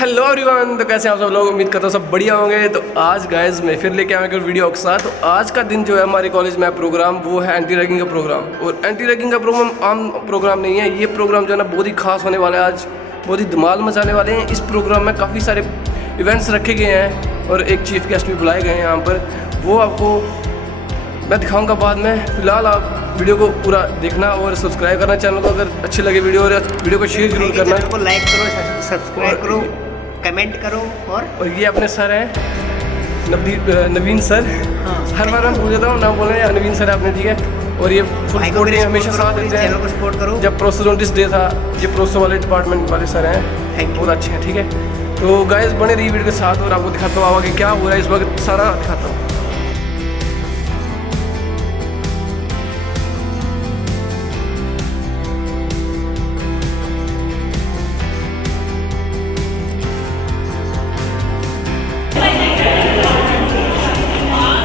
Hello everyone, तो कैसे हैं आप सब लोग। उम्मीद करता हूँ सब बढ़िया होंगे। तो आज गाइस मैं फिर लेके आया वीडियो के साथ। तो आज का दिन जो है हमारे कॉलेज में प्रोग्राम वो है एंटी रैगिंग का प्रोग्राम। और एंटी रैगिंग का प्रोग्राम आम प्रोग्राम नहीं है, ये प्रोग्राम जो है ना बहुत ही खास होने वाला है। आज बहुत ही धमाल मचाने वाले हैं। इस प्रोग्राम में काफ़ी सारे इवेंट्स रखे गए हैं और एक चीफ गेस्ट भी बुलाए गए हैं यहाँ पर। वो आपको मैं दिखाऊंगा बाद में। फिलहाल आप वीडियो को पूरा देखना और सब्सक्राइब करना चैनल को, अगर अच्छी लगे वीडियो, और वीडियो को शेयर जरूर करना। चैनल को लाइक करो, सब्सक्राइब करो, कमेंट करो। और ये अपने सर हैं नवीन सर। हाँ, हर बार मैं भूल जाता हूँ नाम बोलना है। नवीन सर आपने, ठीक है। और ये फुल सपोर्ट हमेशा साथ देते हैं। चैनल को सपोर्ट करो। जब प्रोसेस डे था, ये प्रोसेस वाले डिपार्टमेंट वाले सर हैं, बहुत अच्छे हैं, ठीक है। तो गाइस बने रही वीडियो के साथ और आपको दिखाता हूँ आगे क्या हो रहा है इस वक्त, सारा दिखाता हूँ।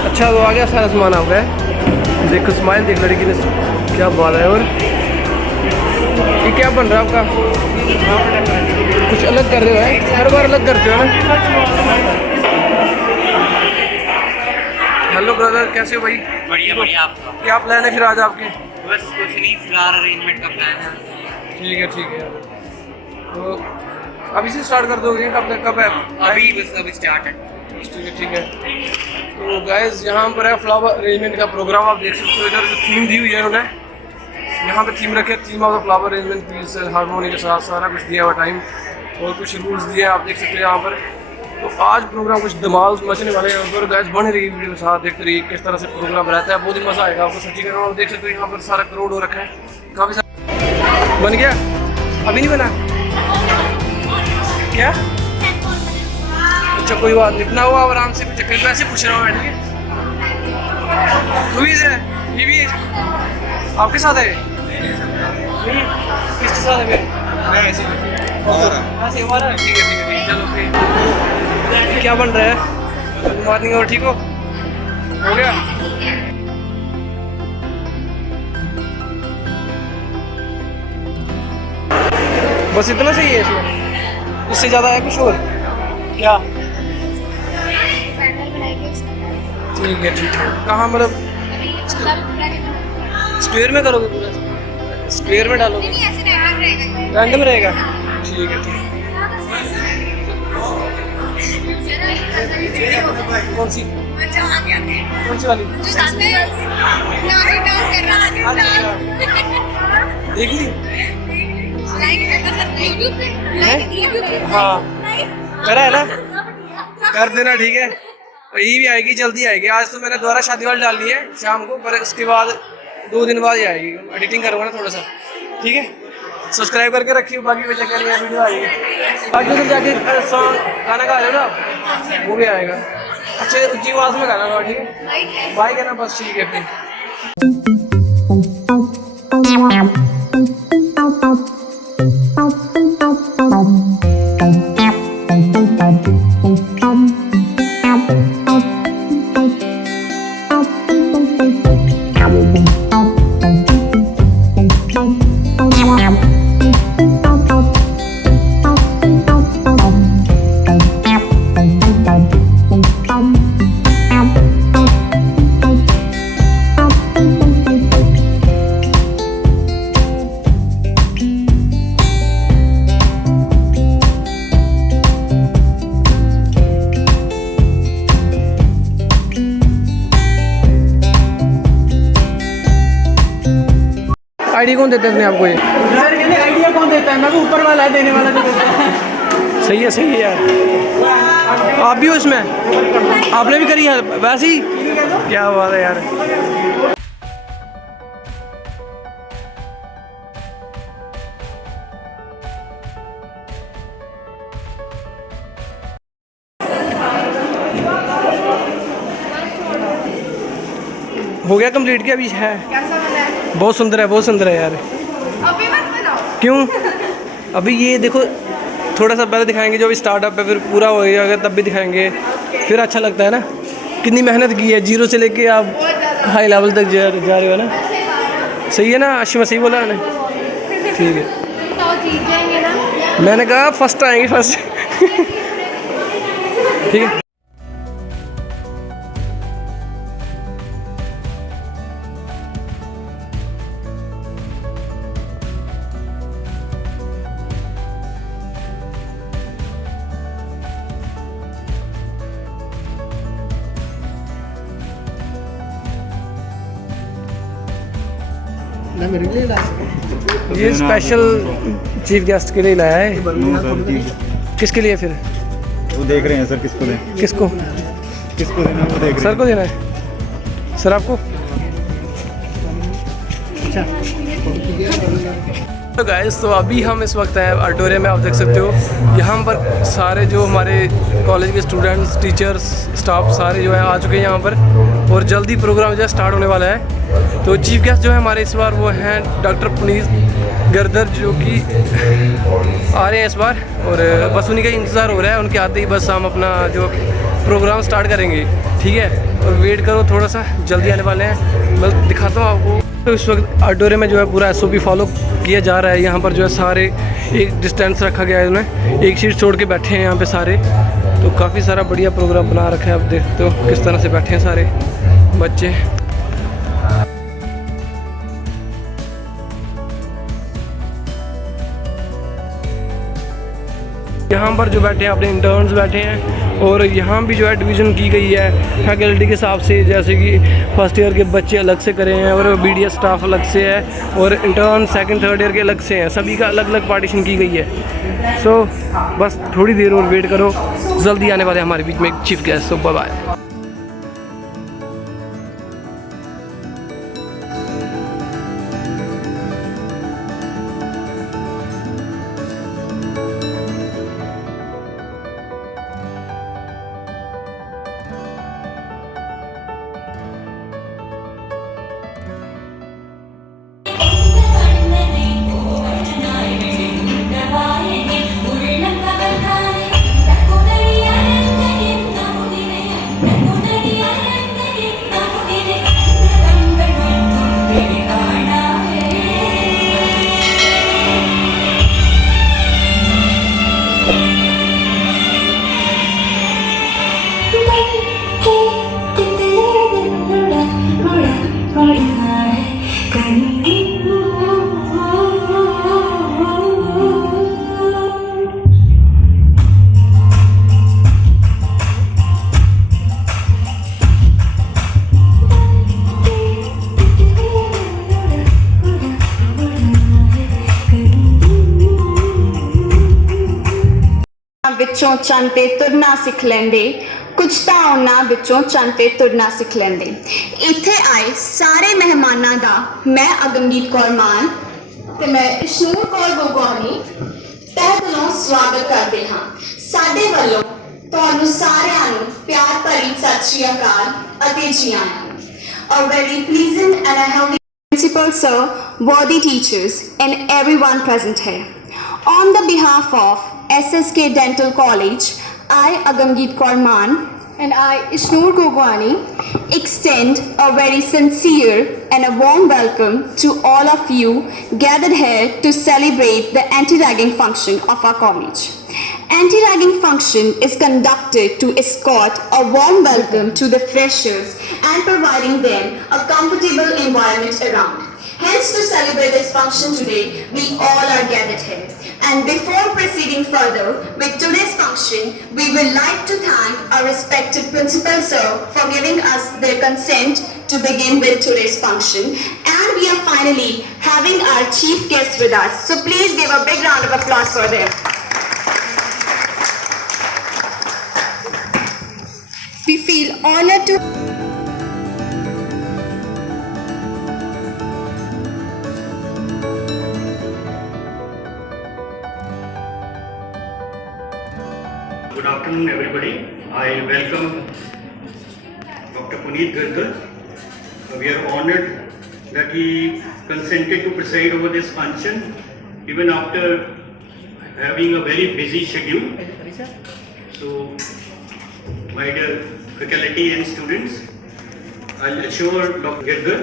अच्छा तो आ गया सारा सामान आ गया। देखो स्माइल देख लड़की ने, क्या बात है। और ये क्या बन रहा है आपका? कुछ अलग कर रहे हो है, हर बार अलग करते हो ना। हेलो ब्रदर, कैसे हो भाई? बढ़िया बढ़िया। आपका क्या प्लान है फिर आज आपके? बस कुछ नहीं, फिलहाल अरेंजमेंट का प्लान है। ठीक है ठीक है। तो अभी से स्टार्ट कर दोगे? कब तक, कब है? अभी बस अभी स्टार्ट है। ठीक है ठीक है। तो गाइस यहाँ पर है फ्लावर अरेंजमेंट का प्रोग्राम। आप देख सकते हो इधर जो थीम दी हुई है उन्होंने, यहाँ पे थीम रखे, theme of the flower arrangement, peace harmony के साथ सारा कुछ दिया हुआ टाइम और कुछ रूल्स दिए हैं, आप देख सकते हैं यहाँ पर। तो आज प्रोग्राम कुछ धमाल मचने वाले हैं और गाइस बने रही वीडियो के साथ, देखते रहिए किस तरह से प्रोग्राम रहता है। बहुत ही मजा आएगा आपको, सच्ची कह रहा हूँ। देख सकते हो यहाँ पर सारा क्राउड हो रखा है, काफ़ी सारा। बन गया? अभी नहीं बना क्या? अच्छा कोई बात नहीं, इतना हुआ आराम से, चक्कर वैसे पूछ रहा हूँ मैं, ठीक है। तू भी इधर है, ये भी आपके साथ है? किसके साथ है फिर? हमारा है, ठीक है ठीक है ठीक है। चलो फिर क्या बन रहा है? गुड मॉर्निंग, और ठीक हो गया? बस इतना सही है इसमें, इससे ज़्यादा है कुछ और क्या? ठीक है ठीक है। कहाँ मतलब स्क्वायर में करोगे पूरा? स्क्वायर में डालोगे? रैंडम रहेगा? ठीक है ठीक है। कौन सी वाली? देख ली? हाँ करा है ना, कर देना, ठीक है। ये भी आएगी, जल्दी आएगी। आज तो मैंने दोबारा शादी वाली डाल ली है शाम को, पर उसके बाद 2 दिन बाद ही आएगी। एडिटिंग करूँगा ना थोड़ा सा, ठीक है। सब्सक्राइब करके रखिए, बाकी वजह कर लिया वीडियो आएगी। बाकी उधर जाके सॉन्ग गाना गा रहे हो ना, वो भी आएगा। अच्छे ऊँची आवाज़ में गाना गा, ठीक है। बाय कहना बस, ठीक है फिर। आईडी कौन देता है अपने आपको? ये सर कहते आइडिया कौन देता है? मैं तो ऊपर वाला है, देने वाला जो देता है। सही है यार। आप भी हो इसमें? आपने भी करी है वैसे ही? क्या बात है यार। हो गया कंप्लीट? क्या अभी है? बहुत सुंदर है, बहुत सुंदर है यार। अभी मत बनाओ। क्यों? अभी ये देखो, थोड़ा सा पहले दिखाएंगे जो अभी स्टार्टअप है, फिर पूरा हो जाएगा तब भी दिखाएंगे, फिर अच्छा लगता है ना। कितनी मेहनत की है, 0 से लेके आप हाई लेवल तक जा रहे हो ना। सही है ना? अच्छी मैं सही बोला मैंने? ठीक है। तो जीत जाएंगे ना। मैंने कहा फर्स्ट आएंगे फर्स्ट। ठीक है। ना मेरे लिए ला ये स्पेशल चीफ गेस्ट के लिए लाया है। किसके लिए फिर? वो देख रहे हैं सर किसको दें, किसको किसको देना वो देख रहे सर हैं। को देना है? सर आपको? तो गाइस, तो अभी हम इस वक्त हैं ऑडिटोरियम में, आप देख सकते हो यहाँ पर सारे जो हमारे कॉलेज के स्टूडेंट्स, टीचर्स, स्टाफ सारे जो है आ चुके हैं यहाँ पर, और जल्दी प्रोग्राम जो है स्टार्ट होने वाला है। तो चीफ गेस्ट जो है हमारे इस बार वो हैं डॉक्टर पुनीत गर्दर, जो कि आ रहे हैं इस बार, और बस उन्हीं का इंतज़ार हो रहा है। उनके आते ही बस हम अपना जो प्रोग्राम स्टार्ट करेंगे, ठीक है। और वेट करो थोड़ा सा, जल्दी आने वाले हैं, मैं दिखाता हूँ आपको। तो इस वक्त ऑडिटोरियम में जो है पूरा SOP फॉलो किया जा रहा है। यहाँ पर जो है सारे एक डिस्टेंस रखा गया है, उन्हें एक सीट छोड़ के बैठे हैं यहाँ पे सारे। तो काफ़ी सारा बढ़िया प्रोग्राम बना रखा है, आप देखते हो किस तरह से बैठे हैं सारे बच्चे। यहाँ पर जो बैठे हैं अपने इंटर्न्स बैठे हैं, और यहाँ भी जो है डिवीज़न की गई है फैकल्टी के हिसाब से, जैसे कि फर्स्ट ईयर के बच्चे अलग से करे हैं, और BDS स्टाफ अलग से है, और इंटर्न सेकंड थर्ड ईयर के अलग से हैं। सभी का अलग अलग पार्टीशन की गई है। सो बस थोड़ी देर और वेट करो, जल्दी आने वाले हमारे बीच में एक चीफ गेस्ट। सो बाय बाय। ਵਿੱਚੋਂ ਚੰਤੇ ਤੁਰਨਾ ਸਿੱਖ ਲੈਂਦੇ, ਕੁਝ ਤਾਂ ਉਹਨਾਂ ਵਿੱਚੋਂ ਚੰਤੇ ਤੁਰਨਾ ਸਿੱਖ ਲੈਂਦੇ। ਇੱਥੇ ਆਏ ਸਾਰੇ ਮਹਿਮਾਨਾਂ ਦਾ ਮੈਂ ਅਗਮਦੀਪ ਕੌਰ ਮਾਨ ਤੇ ਮੈਂ ਇਸ਼ਨੂਰ ਕੌਰ ਗੋਗੋਨੀ ਤਹਿ ਦਿਲੋਂ ਸਵਾਗਤ ਕਰਦੇ ਹਾਂ। ਸਾਡੇ ਵੱਲੋਂ ਤੁਹਾਨੂੰ ਸਾਰਿਆਂ ਨੂੰ ਪਿਆਰ ਭਰੀ ਸਤਿ ਸ਼੍ਰੀ ਅਕਾਲ ਅਤੇ ਜੀ ਆਇਆਂ ਨੂੰ। A very pleasant and a healthy principal sir, worthy teachers and everyone present here. On the behalf of SSK Dental College, I, Agamgeet Kaur Maan, and I, Ishnoor Gogwani, extend a very sincere and a warm welcome to all of you gathered here to celebrate the anti-ragging function of our college. Anti-ragging function is conducted to escort a warm welcome to the freshers and providing them a comfortable environment around. Hence, to celebrate this function today, we all are gathered here. And before proceeding further with today's function, we would like to thank our respected principal sir for giving us their consent to begin with today's function. And we are finally having our chief guest with us. So please give a big round of applause for them. We feel honored to Good afternoon, everybody. I welcome Dr. Puneet Gargar. We are honored that he consented to preside over this function, even after having a very busy schedule. So, my dear faculty and students, I'll assure Dr. Gargar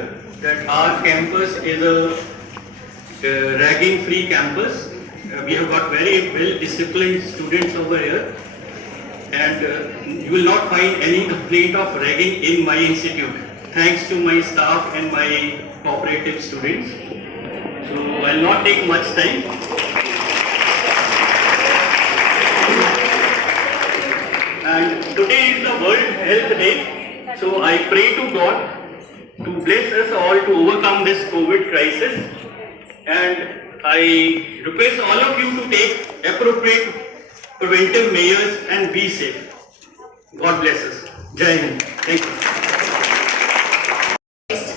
that our campus is a ragging-free campus, we have got very well disciplined students over here, and you will not find any complaint of ragging in my institute, thanks to my staff and my cooperative students. So I'll not take much time. And today is the World Health Day, so I pray to God to bless us all to overcome this COVID crisis, and I request all of you to take appropriate preventive measures and be safe. God bless us. Jai Hind. Thank you.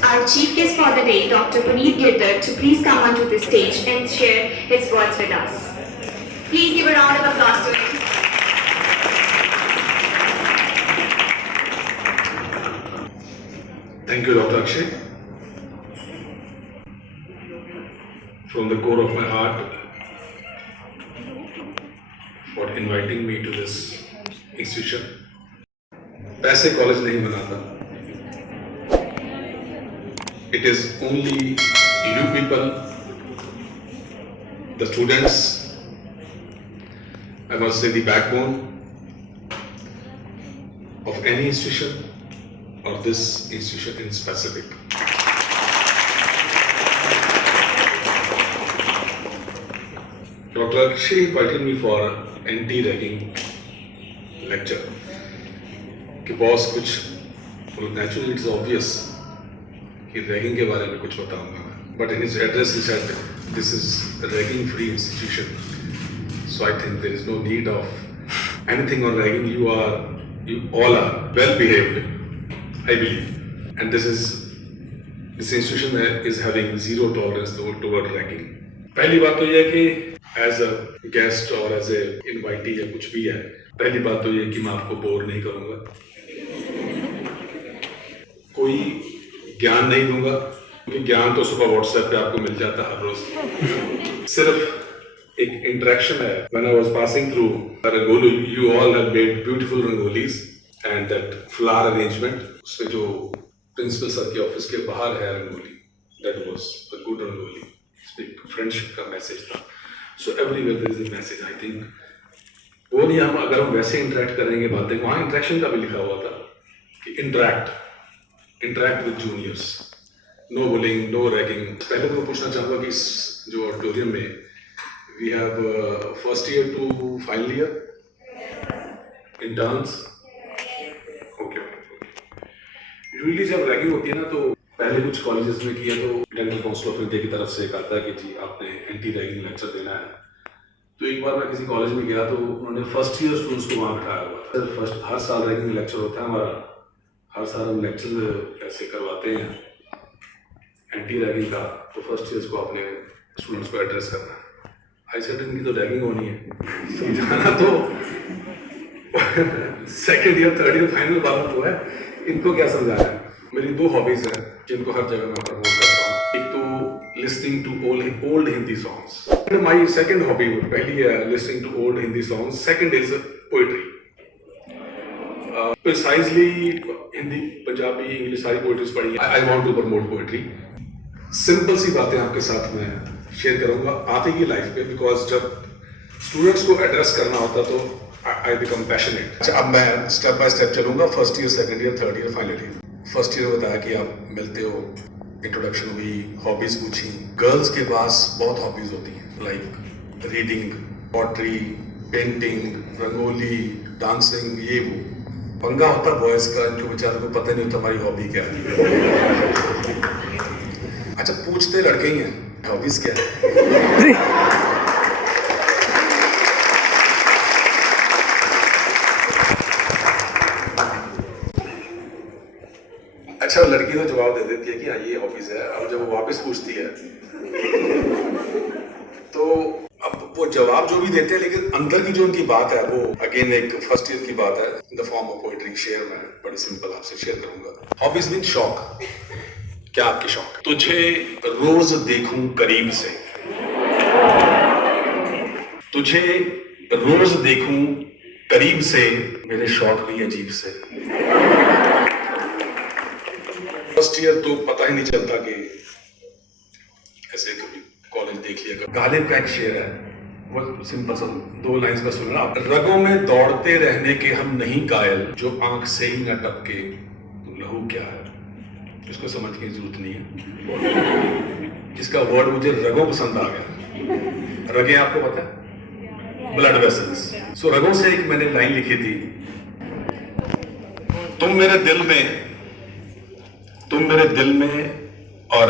Our chief guest for the day, Dr. Puneet Girdhar, to please come onto the stage and share his words with us. Please give a round of applause to him. Thank you, Dr. Akshay. From the core of my heart, for inviting me to this institution. पैसे college नहीं बनाता. It is only you people, the students, I must say the backbone of any institution, or this institution in specific. Dr. Akshay invited me for anti-ragging lecture. कि boss कुछ, naturally it's obvious कि ragging के बारे में कुछ बताऊंगा मैं. But in his address he said, this is a ragging-free institution. So I think there is no need of anything on ragging. You all are well behaved, I believe. And this institution is having zero tolerance toward ragging. पहली बात तो ये कि as a guest और as a invitee या कुछ भी है, पहली बात तो ये कि मैं आपको बोर नहीं करूँगा, कोई ज्ञान नहीं दूंगा, क्योंकि ज्ञान तो सुबह WhatsApp पे आपको मिल जाता है हर रोज. सिर्फ एक इंटरेक्शन है. When I was passing through Rangoli, you all have made beautiful rangolis and that flower arrangement, उसमें जो प्रिंसिपल सर के ऑफिस के बाहर है rangoli, that was a good rangoli. एक फ्रेंडशिप का मैसेज था. So everywhere there is a message. I think वो नहीं, हम अगर हम वैसे इंटरेक्ट करेंगे बातें, वहाँ इंटरेक्शन का भी लिखा हुआ था कि interact with juniors, no bullying, no ragging. पहले तो मैं पूछना चाहूँगा कि इस जो ऑडिटोरियम में we have first year to final year interns. Okay. Usually जब रैगिंग होती है ना, तो पहले कुछ कॉलेजेस में किया तो डेंटल काउंसिल ऑफ इंडिया की तरफ से एक आता है कि जी आपने एंटी रैगिंग लेक्चर देना है. तो एक बार मैं किसी कॉलेज में गया तो उन्होंने फर्स्ट ईयर स्टूडेंट्स को वहाँ बिठाया हुआ था. हर साल रैगिंग लेक्चर होता है हमारा, हर साल हम लेक्चर ऐसे करवाते हैं एंटी रैगिंग का. तो फर्स्ट ईयर्स को अपने स्टूडेंट्स को एड्रेस करना है. आई सेड इनकी तो रैगिंग होनी है, समझाना तो second year third year final वाला तो है, इनको क्या समझाना है. मेरी दो हॉबीज हैं जिनको हर जगह मैं प्रमोट करता हूँ. एक तो listening to old Hindi songs. My second hobby, पहली है listening to old Hindi songs, second is poetry. Precisely Hindi, Punjabi, English सारी पोइट्रीज पढ़ी. I want to promote poetry. Simple सी बातें आपके साथ मैं शेयर करूंगा आतेगी लाइफ पे, बिकॉज जब स्टूडेंट्स को एड्रेस करना होता तो आई बिकम पैशनेट. अच्छा, अब मैं स्टेप बाय स्टेप चलूंगा. First year, second year, third year, final year. First year बताया कि आप मिलते हो, इंट्रोडक्शन हुई, हॉबीज पूछी. गर्ल्स के पास बहुत हॉबीज होती हैं, like reading, pottery, painting, rangoli, dancing, ये वो. पंगा होता बॉयज का, इनको बेचारों को पता नहीं होता हमारी हॉबी क्या है. अच्छा, पूछते लड़के ही हैं हॉबीज क्या है. अच्छा, लड़की तो जवाब दे देती है कि हाँ ये हॉबीज है. अब जब वो वापस पूछती है तो अब वो जवाब जो भी देते हैं, लेकिन अंदर की जो उनकी बात है वो अगेन एक फर्स्ट ईयर की बात है. In the form of poetry share मैं बड़ी सिंपल आपसे शेयर करूंगा. हॉबीज मीन शौक. क्या आपके शौक? तुझे रोज देखूं करीब से, तुझे रोज देखूं करीब से, मेरे शौक भी अजीब से. फर्स्ट ईयर तो पता ही नहीं चलता कि ऐसे कभी कॉलेज देख लिया. गालिब का एक शेर है, वो सिंपल सा 2 लाइंस का सुनना आप। रगों में दौड़ते रहने के हम नहीं कायल, जो आंख से ही न टपके तो लहू क्या है। इसको समझ की जरूरत नहीं है। इसका वर्ड मुझे रगों पसंद आ गया। रगे आपको पता है, ब्लड वेसल्स। सो रगों से एक मैंने लाइन लिखी थी, तुम मेरे दिल में और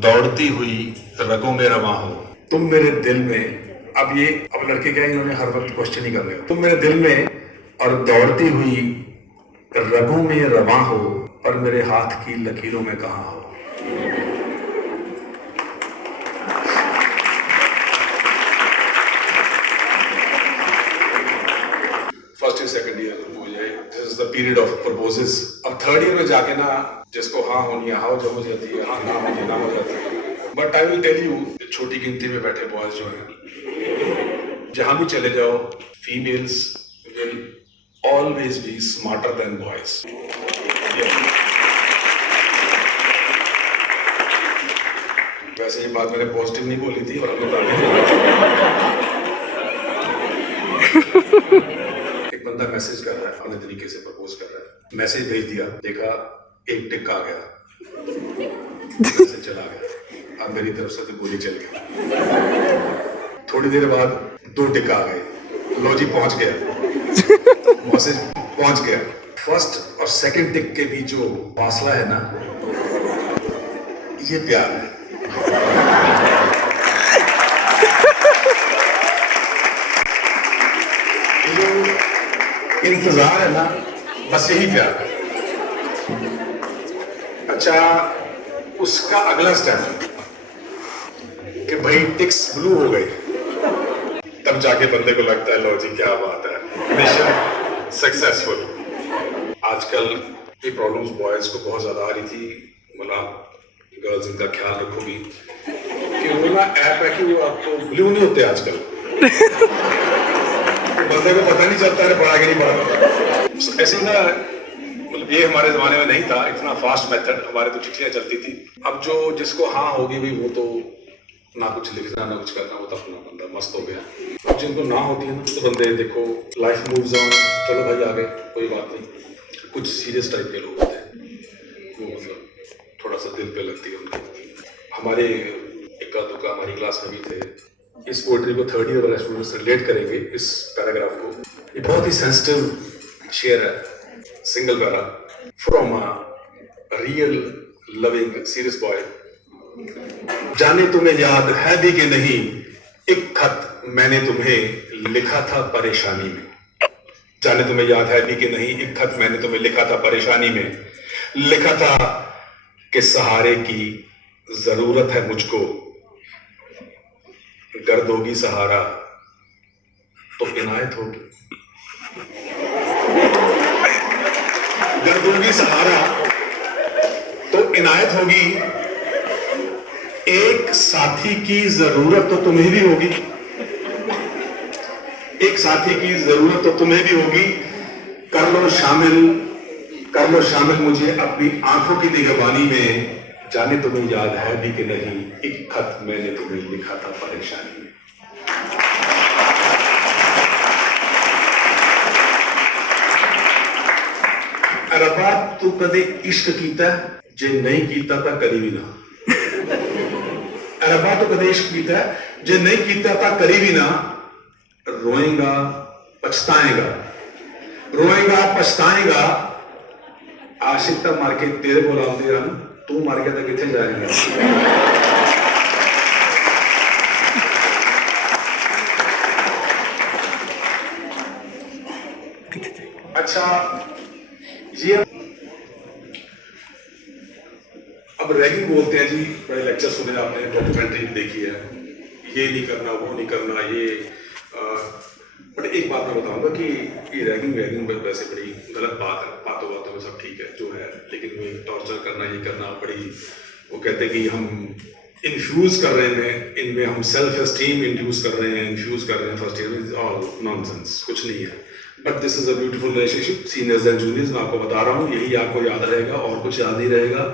दौड़ती हुई रगों में रवां हो। तुम मेरे दिल में, अब लड़के क्या इन्होंने हर वक्त क्वेश्चन ही कर रहे हो। तुम मेरे दिल में और दौड़ती हुई रगों में रवां हो, और मेरे हाथ की लकीरों में कहां हो। फर्स्ट ईयर सेकंड ईयर हो जाए, this is the period of proposes. अब थर्ड ईयर में जाके ना जिसको हाँ होनी है हाँ हो जाती है, हाँ ना होनी ना हो जाती है। But I will tell you, छोटी गिनती में बैठे बॉयज जो हैं, जहां भी चले जाओ, females will always be smarter than boys. वैसे ये बात मैंने पॉजिटिव नहीं बोली थी, और एक बंदा मैसेज कर रहा है, अपने तरीके से प्रपोज कर रहा है, मैसेज भेज दिया, देखा एक टिक आ गया, मैसेज चला गया। अब मेरी तरफ से तो गोली चल गई। थोड़ी देर बाद 2 टिक आ गए, लो जी पहुंच गया, मैसेज पहुंच गया। फर्स्ट और सेकंड टिक के बीच जो फासला है ना, ये प्यार है। जो इंतजार है ना, बस यही प्यार है। अच्छा, उसका अगला स्टेप कि भाई टिक्स ब्लू हो गई, तब जाके बंदे को लगता है लो जी क्या बात है, मिशन सक्सेसफुल। आजकल ये प्रॉब्लम्स बॉयज को बहुत ज्यादा आ रही थी, मतलब गर्ल्स इनका ख्याल रखोगी कि वो ना ऐप है कि वो आपको ब्लू नहीं होते आजकल। तो बंदे को पता नहीं चलता है पढ़ा कि नहीं पढ़ा। ऐसे ना, मतलब ये हमारे जमाने में नहीं था इतना फास्ट मेथड, हमारे तो चिट्ठियां चलती थी। अब जो जिसको हाँ होगी भी, वो तो ना कुछ लिखना ना कुछ करना, वो तो अपना बंदा मस्त हो गया। अब जिनको ना होती है ना, तो बंदे देखो लाइफ मूव्स ऑन, चलो भाई आगे कोई बात नहीं। कुछ सीरियस टाइप के लोग होते हैं, वो मतलब थोड़ा सा दिल पे लगती है उनकी। हमारे इक्का दुक्का हमारी क्लास में भी थे। इस पोएट्री को थर्ड ईयर वाले स्टूडेंट्स रिलेट करेंगे, इस पैराग्राफ को। ये बहुत ही सेंसिटिव शेयर है, single para from a real loving serious boy. जाने तुम्हें याद है भी कि नहीं, एक खत मैंने तुम्हें लिखा था परेशानी में। जाने तुम्हें याद है भी कि नहीं, एक खत मैंने तुम्हें लिखा था परेशानी में। लिखा था कि सहारे की जरूरत है मुझको, कर दोगी सहारा तो इनायत होगी। कर दोगी सहारा तो इनायत होगी। एक साथी की जरूरत तो तुम्हें भी होगी, एक साथी की जरूरत तो तुम्हें भी होगी। कर लो शामिल मुझे अपनी आंखों की निगरानी में। जाने तुम्हें याद है भी कि नहीं, एक खत मैंने तुम्हें लिखा था परेशानी में। रब्बा तू कदे इश्क कीता जे नहीं कीता था करी भी ना। रब्बा तू कदे इश्क कीता जे नहीं कीता था करी भी ना। रोएगा पछताएगा आशिक तो मर के तेरे को लाते रन, तू मर गया तो किथे जाएगा। अच्छा, ये अब रैगिंग बोलते हैं जी, बड़े लेक्चर सुने आपने, डॉक्यूमेंट्री देखी है, ये नहीं करना वो नहीं करना ये। बट एक बात मैं बताऊंगा कि ये रैगिंग वैसे बड़ी गलत बात है। बातों में सब ठीक है जो है, लेकिन वो टॉर्चर करना ये करना बड़ी, वो कहते हैं कि हम इन्फ्यूज कर रहे हैं इनमें, हम सेल्फ एस्टीम इंड्यूस कर रहे हैं, इन्फ्यूज कर रहे हैं फर्स्ट ईयर में। ऑल नॉनसेंस, कुछ नहीं है। But this is a beautiful relationship, seniors and juniors. मैं आपको बता रहा हूँ, यही आपको याद रहेगा और कुछ याद नहीं रहेगा।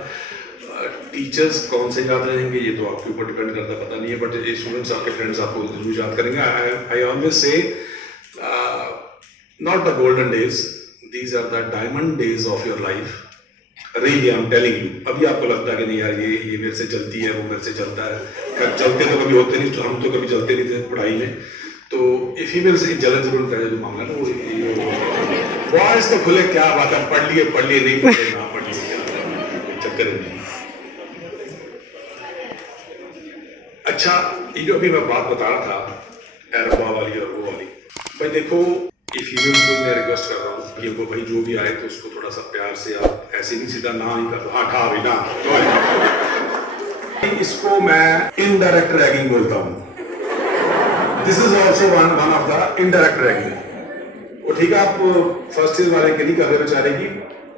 टीचर्स कौन से याद रहेंगे ये तो आपके ऊपर डिपेंड करता, पता नहीं है, बट ये स्टूडेंट्स आपके फ्रेंड्स आपको जरूर याद करेंगे. I always say not the golden days, these are the diamond days of your life. Really I am telling you. अभी आपको लगता है कि नहीं यार ये मेरे से चलती है, वो मेरे से चलता है. खैर चलते तो कभी होते नहीं, तो हम तो कभी चलते नहीं थे पढ़ाई में. तो ये फीमेल से जलन जरूर का जो मामला ना वो बॉयज तो खुले क्या बात है, पढ़ लिए नहीं पढ़े ना पढ़ लिए, क्या चक्कर नहीं. अच्छा, ये जो अभी मैं बात बता रहा था एरबा वाली और वो वाली, भाई देखो ये फीमेल को मैं रिक्वेस्ट कर रहा हूँ कि उनको भाई जो भी आए तो उसको थोड़ा सा प्यार से, आप ऐसे नहीं सीधा ना ही कर दो, हाँ ठा भाई ना. इसको मैं इनडायरेक्ट रैगिंग बोलता हूँ. This is also one of the indirect ragging. वो ठीक है, आप फर्स्ट ईयर वाले के नहीं कर रहे बेचारे की,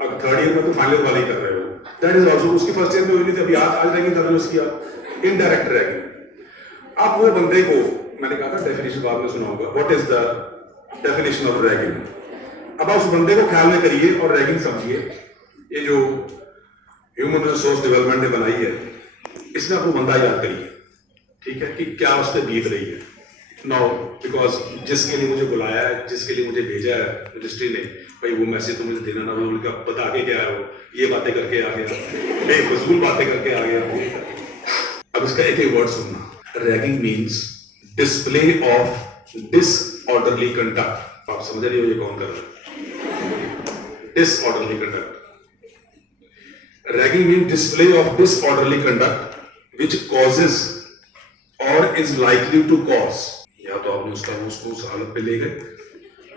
अब थर्ड ईयर में तो फाइनल वाले ही कर रहे हो. दैट इज ऑल्सो, उसकी फर्स्ट ईयर में हुई नहीं थी, अभी आज रैगिंग कर रहे हो उसकी आप. Indirect ragging. आप वो बंदे को, मैंने कहा था डेफिनेशन बाद में सुनाऊंगा, what is the definition of ragging. अब आप उस बंदे को ख्याल में करिए और रैगिंग समझिए. ये जो ह्यूमन रिसोर्स डेवलपमेंट ने बनाई है, इसमें आपको बंदा याद करिए, ठीक है, कि क्या उस पर बीत रही है. नाउ बिकॉज जिसके लिए मुझे बुलाया है, जिसके लिए मुझे भेजा है रजिस्ट्री ने, भाई वो मैसेज तो मुझे देना ना, वो उनका बता के क्या है, वो ये बातें करके आ गया, बेफजूल बातें करके आ गया. अब इसका एक वर्ड सुनना. Ragging means display of disorderly conduct. आप समझ रहे हो ये कौन कर रहा है? Disorderly conduct. Ragging means display of disorderly conduct which causes or is likely to cause. या तो आपने उसको उस हालत पे ले गए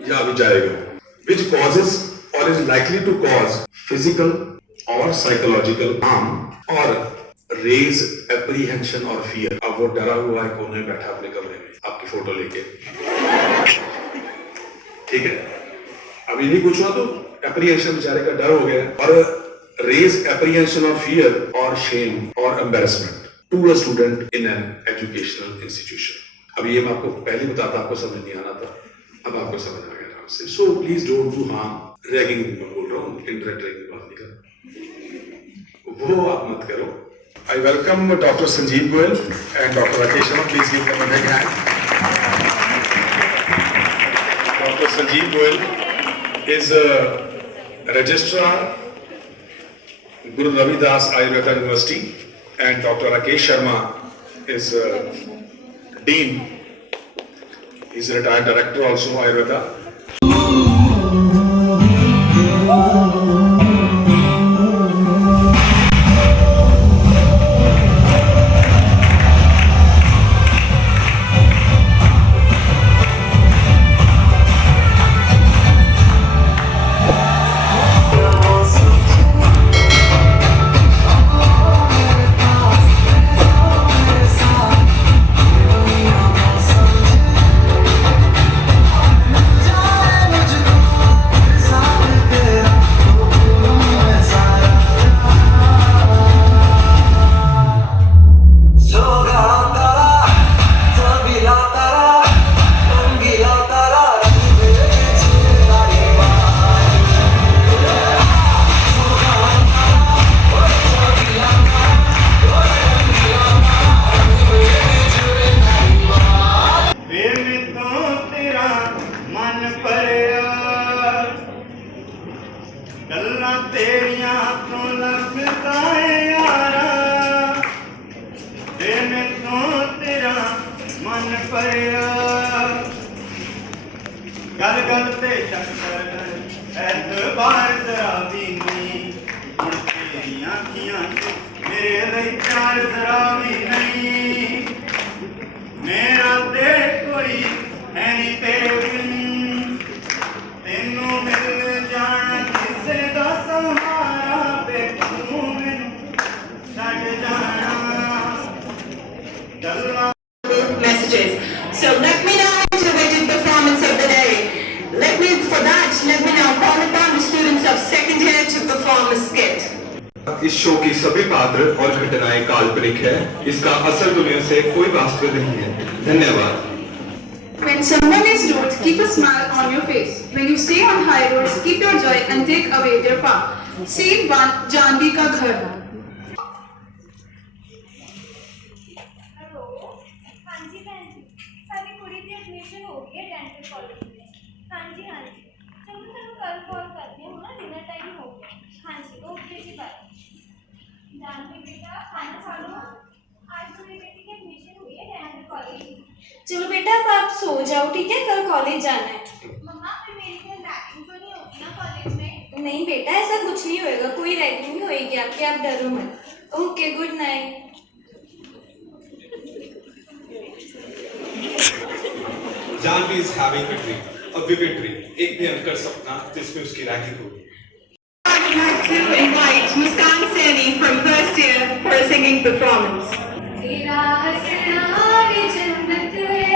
या अभी जाएगा. Which causes or is likely to cause physical or psychological harm or raise apprehension or fear. अब वो डरा हुआ है कोने में बैठा अपने कमरे में आपकी फोटो लेके, ठीक है. अब ये नहीं कुछ हुआ तो एप्रीहेंशन, बेचारे का डर हो गया, or raise apprehension or fear or shame or embarrassment to a student in an educational institution. अब ये मैं आपको पहले बताता, आपको समझ नहीं आना था, अब आपको समझ आ गया आराम से. So please don't do harm. Ragging मैं बोल रहा हूँ, इंटरनेट रैगिंग बात नहीं कर, वो आप मत करो. I welcome Dr. Sanjeev Goel and Dr. Rakesh Sharma. Please give them a big hand. Dr. Sanjeev Goel is a registrar, Guru Ravidas Ayurveda University, and Dr. Rakesh Sharma is Dean. He's a retired director also Ayurveda. गल गल ते चक्कर एतबार जरा भी नहीं, हुण तेरियां अखियां मेरे लिए प्यार जरा भी नहीं, मेरा ते कोई है नहीं तेरे बिन, तेनू मिल जाना किसे दा सहारा, पे तू मैनू छड्ड जाना गल्लां. Messages. So let me now introduce the performance of the day. Let me now call upon the students of second year to perform a skit. इस शो की सभी पात्र और घटनाएं काल्पनिक है, इसका असल दुनिया से कोई वास्तव नहीं है. धन्यवाद. When someone is rude, keep a smile on your face. When you stay on high roads, keep your joy and take away their power. Scene 1, Janvi ka ghar. चलो बेटा अब आप सो जाओ, ठीक है, कल कॉलेज जाना है। मम्मा फिर मेरी फिर रैगिंग तो नहीं होगी ना कॉलेज में? नहीं बेटा, ऐसा कुछ नहीं होएगा, कोई रैगिंग नहीं होएगी आपकी, आप डरो मत। Okay, good night. Janvi is having a dream, a vivid dream, एक भयंकर सपना जिसमें उसकी रैगिंग होगी। I'd like to invite Muskan Saini from first year for a singing performance. तेरा हंसना भी जन्नत है,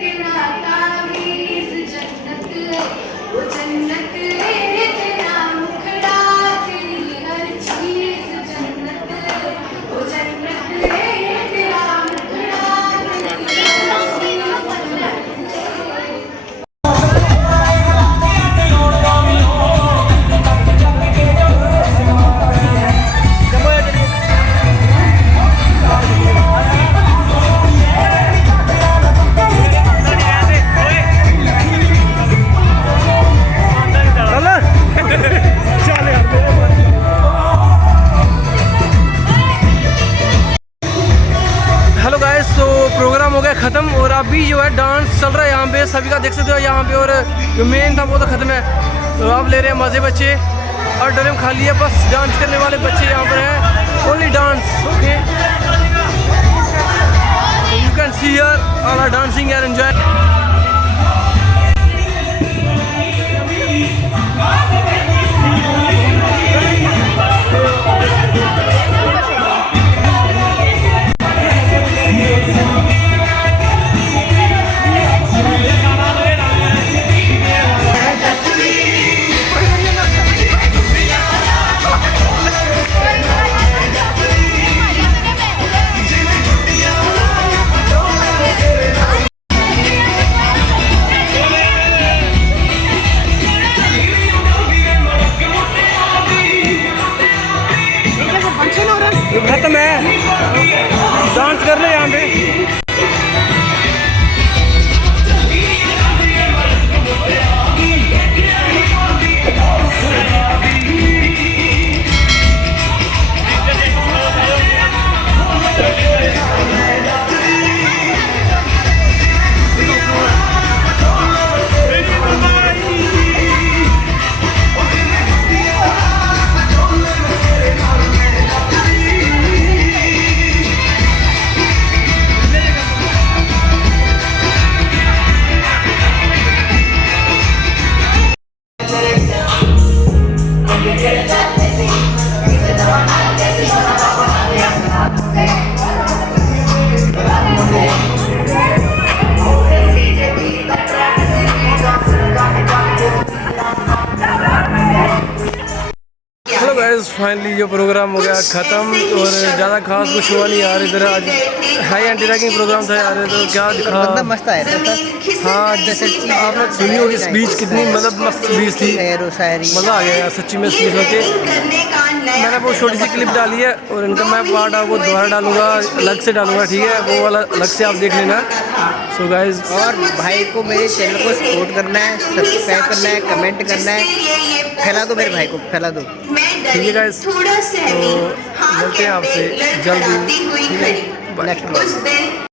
तेरा तावीज़ जन्नत है, वो जन्नत है, तेरा मुखड़ा, तेरी हर चीज़ जन्नत है, वो जन्नत है, तेरा मुखड़ा, तेरी हर चीज़ जन्नत है। हेलो गाइस, तो प्रोग्राम हो गया ख़त्म और अभी जो है डांस चल रहा है यहाँ पे, सभी का देख सकते हो यहाँ पे। और जो मेन था वो तो ख़त्म है, तो आप ले रहे हैं मज़े बच्चे और डरम खा लिए, बस डांस करने वाले बच्चे यहाँ पर हैं, only dance. Okay, you can see here all are dancing and enjoy. खत्म है, डांस कर रहे हैं यहाँ पे। फाइनली जो प्रोग्राम हो गया ख़त्म और ज़्यादा खास कुछ हुआ नहीं यार। इधर आज हाई एंटी रैगिंग प्रोग्राम था यार, तो क्या दिखा मस्त आया था। हाँ, जैसे आपने सुनी होगी स्पीच, कितनी मतलब मस्त स्पीच थी, मज़ा आ गया यार सच्ची में स्पीच होके। मैंने वो छोटी सी क्लिप डाली है और इनका मैं पार्ट आपको दोबारा डालूंगा, अलग से डालूंगा, ठीक है, वो वाला अलग से आप देख लेना। सो गाइज, और भाई को मेरे चैनल को सपोर्ट करना है, सब्सक्राइब करना है, कमेंट करना है, फैला दो मेरे भाई को, फैला दो, ठीक है गाइज। तो मिलते हैं आपसे जल्दी, ठीक है, बाय।